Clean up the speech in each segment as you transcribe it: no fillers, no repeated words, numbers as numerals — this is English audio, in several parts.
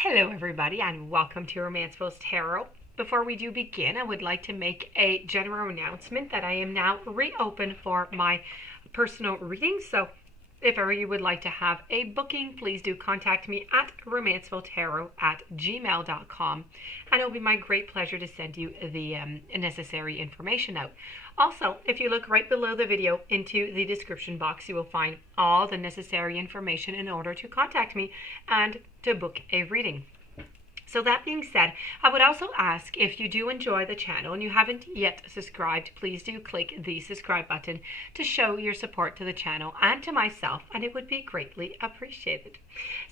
Hello everybody and welcome to Romanceville's Tarot. Before we do begin, I would like to make a general announcement that I am now reopened for my personal readings. So if ever you would like to have a booking, please do contact me at romancevilletaro@gmail.com, and it will be my great pleasure to send you the necessary information out. Also, if you look right below the video into the description box, you will find all the necessary information in order to contact me and to book a reading. So that being said, I would also ask, if you do enjoy the channel and you haven't yet subscribed, please do click the subscribe button to show your support to the channel and to myself, and it would be greatly appreciated.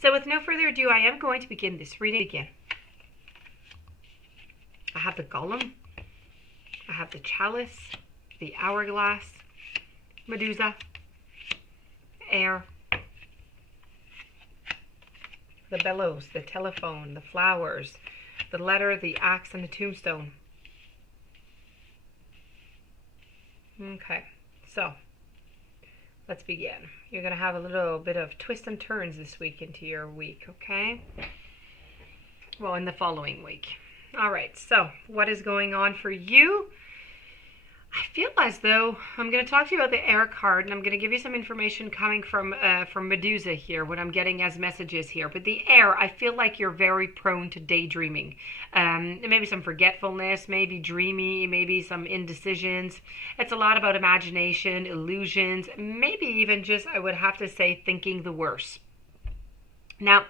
So with no further ado, I am going to begin this reading again. I have the Golem, I have the Chalice, the Hourglass, Medusa, Air, the bellows, the telephone, the flowers, the letter, the axe, and the tombstone. Okay, so let's begin. You're going to have a little bit of twists and turns this week into your week, okay? Well, in the following week. All right, so what is going on for you? I feel as though I'm going to talk to you about the Air card, and I'm going to give you some information coming from Medusa here, what I'm getting as messages here. But the Air, I feel like you're very prone to daydreaming. Maybe some forgetfulness, maybe dreamy, maybe some indecisions. It's a lot about imagination, illusions, maybe even just, I would have to say, thinking the worst. Now,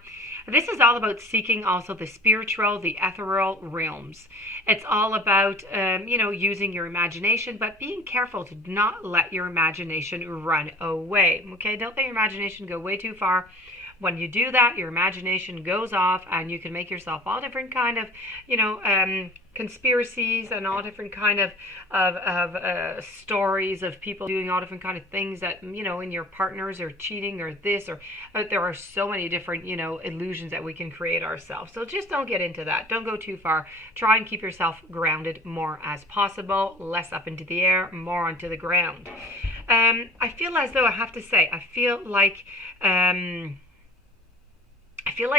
this is all about seeking also the spiritual, the ethereal realms. It's all about, using your imagination, but being careful to not let your imagination run away. Okay, don't let your imagination go way too far. When you do that, your imagination goes off, and you can make yourself all different kind of, conspiracies and all different kind of stories of people doing all different kind of things that, in your partners, or cheating, or this, or there are so many different, illusions that we can create ourselves. So just don't get into that. Don't go too far. Try and keep yourself grounded more as possible, less up into the air, more onto the ground. I feel as though, I have to say, I feel like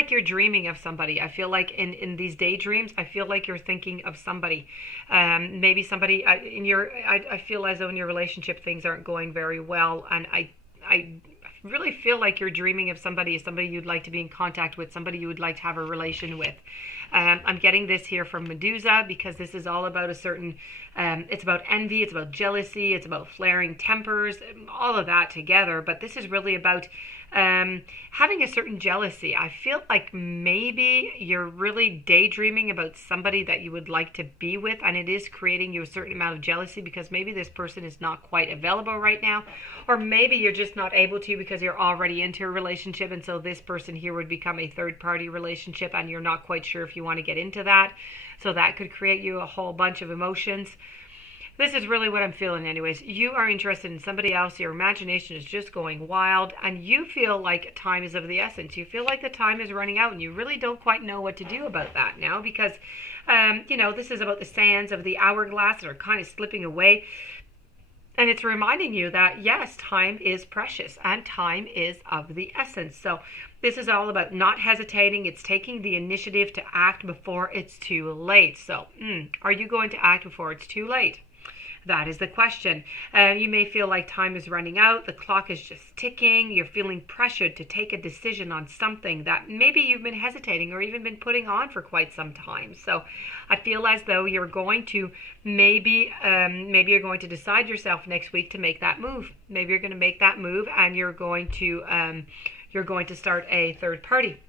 you're dreaming of somebody. I feel like in these daydreams, I feel like you're thinking of somebody. Maybe somebody I feel as though in your relationship things aren't going very well, and I really feel like you're dreaming of somebody you'd like to be in contact with, somebody you would like to have a relation with. I'm getting this here from Medusa because this is all about a certain, it's about envy, it's about jealousy, it's about flaring tempers, all of that together. But this is really about having a certain jealousy. I feel like maybe you're really daydreaming about somebody that you would like to be with, and it is creating you a certain amount of jealousy because maybe this person is not quite available right now, or maybe you're just not able to because you're already into a relationship, and so this person here would become a third-party relationship, and you're not quite sure if you want to get into that. So that could create you a whole bunch of emotions. This is really what I'm feeling anyways. You are interested in somebody else. Your imagination is just going wild, and you feel like time is of the essence. You feel like the time is running out, and you really don't quite know what to do about that now because, this is about the sands of the hourglass that are kind of slipping away. And it's reminding you that, yes, time is precious and time is of the essence. So this is all about not hesitating. It's taking the initiative to act before it's too late. So are you going to act before it's too late? That is the question. You may feel like time is running out. The clock is just ticking. You're feeling pressured to take a decision on something that maybe you've been hesitating or even been putting on for quite some time. So I feel as though you're going to maybe you're going to decide yourself next week to make that move. Maybe you're going to make that move, and you're going to start a third party.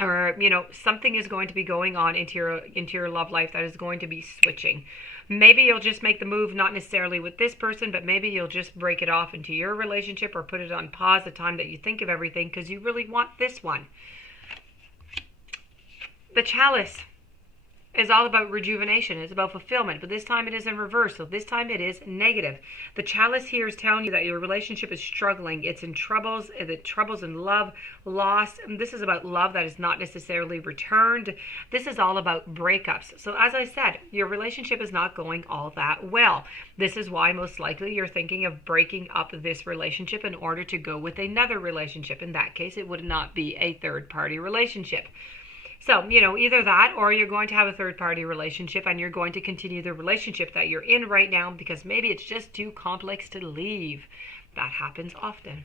Or something is going to be going on into your love life that is going to be switching. Maybe you'll just make the move, not necessarily with this person, but maybe you'll just break it off into your relationship or put it on pause the time that you think of everything because you really want this one. The Chalice is all about rejuvenation. It's about fulfillment, but this time it is in reverse. So this time it is negative. The Chalice here is telling you that your relationship is struggling. It's in troubles, the troubles in love, loss. And this is about love that is not necessarily returned. This is all about breakups. So as I said, your relationship is not going all that well. This is why most likely you're thinking of breaking up this relationship in order to go with another relationship. In that case, it would not be a third party relationship. So, either that or you're going to have a third party relationship and you're going to continue the relationship that you're in right now because maybe it's just too complex to leave. That happens often.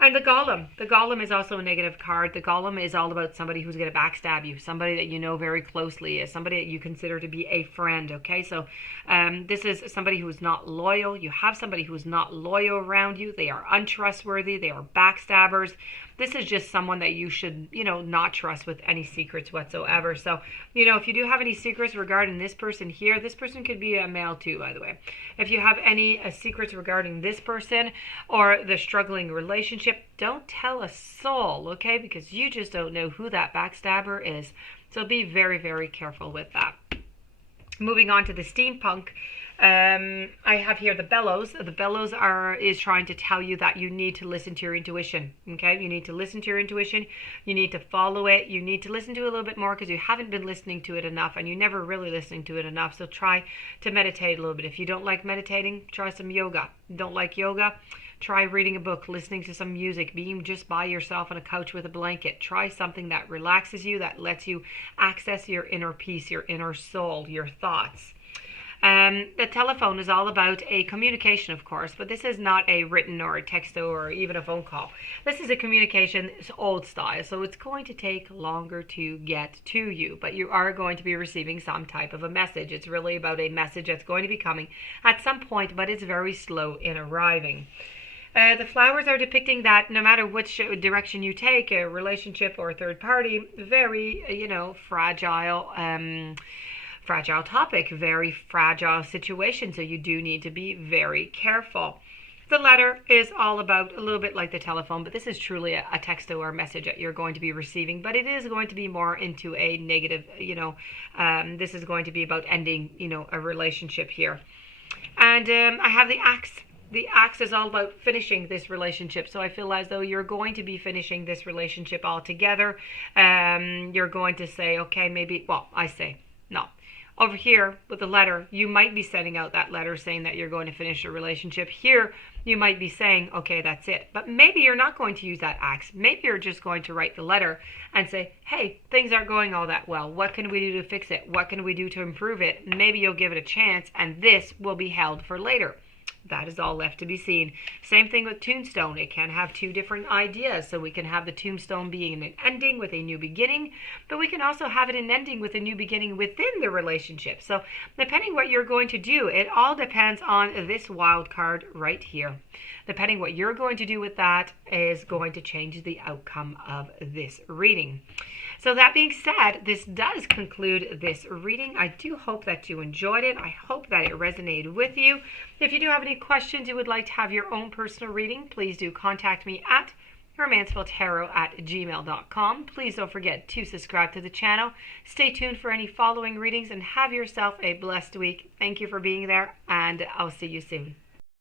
And the Golem. The Golem is also a negative card. The Golem is all about somebody who's going to backstab you, somebody that you know very closely, somebody that you consider to be a friend, okay? So this is somebody who is not loyal. You have somebody who is not loyal around you. They are untrustworthy. They are backstabbers. This is just someone that you should, not trust with any secrets whatsoever. So, if you do have any secrets regarding this person here, this person could be a male too, by the way. If you have any secrets regarding this person or the struggling relationship, don't tell a soul, okay? Because you just don't know who that backstabber is. So be very, very careful with that. Moving on to the steampunk. I have here the bellows. The bellows is trying to tell you that you need to listen to your intuition. Okay, you need to listen to your intuition. You need to follow it. You need to listen to it a little bit more because you haven't been listening to it enough, and you're never really listening to it enough. So try to meditate a little bit. If you don't like meditating, try some yoga. Don't like yoga? Try reading a book, listening to some music, being just by yourself on a couch with a blanket. Try something that relaxes you, that lets you access your inner peace, your inner soul, your thoughts. The telephone is all about a communication, of course, but this is not a written or a text or even a phone call. This is a communication, it's old style, so it's going to take longer to get to you, but you are going to be receiving some type of a message. It's really about a message that's going to be coming at some point, but it's very slow in arriving. The flowers are depicting that no matter which direction you take, a relationship or a third party, very, fragile topic, very fragile situation. So you do need to be very careful. The letter is all about a little bit like the telephone, but this is truly a text or a message that you're going to be receiving, but it is going to be more into a negative, this is going to be about ending, a relationship here. And I have the axe. The axe is all about finishing this relationship. So I feel as though you're going to be finishing this relationship altogether. You're going to say, okay, maybe, I say, no. Over here with the letter, you might be sending out that letter saying that you're going to finish a relationship. Here, you might be saying, okay, that's it. But maybe you're not going to use that axe. Maybe you're just going to write the letter and say, hey, things aren't going all that well. What can we do to fix it? What can we do to improve it? Maybe you'll give it a chance, and this will be held for later. That is all left to be seen. Same thing with tombstone. It can have two different ideas. So we can have the tombstone being an ending with a new beginning, but we can also have it an ending with a new beginning within the relationship. So depending what you're going to do, it all depends on this wild card right here. Depending what you're going to do with that is going to change the outcome of this reading. So that being said, this does conclude this reading. I do hope that you enjoyed it. I hope that it resonated with you. If you do have any questions, you would like to have your own personal reading, please do contact me at romancefultarot@gmail.com. Please don't forget to subscribe to the channel. Stay tuned for any following readings and have yourself a blessed week. Thank you for being there, and I'll see you soon.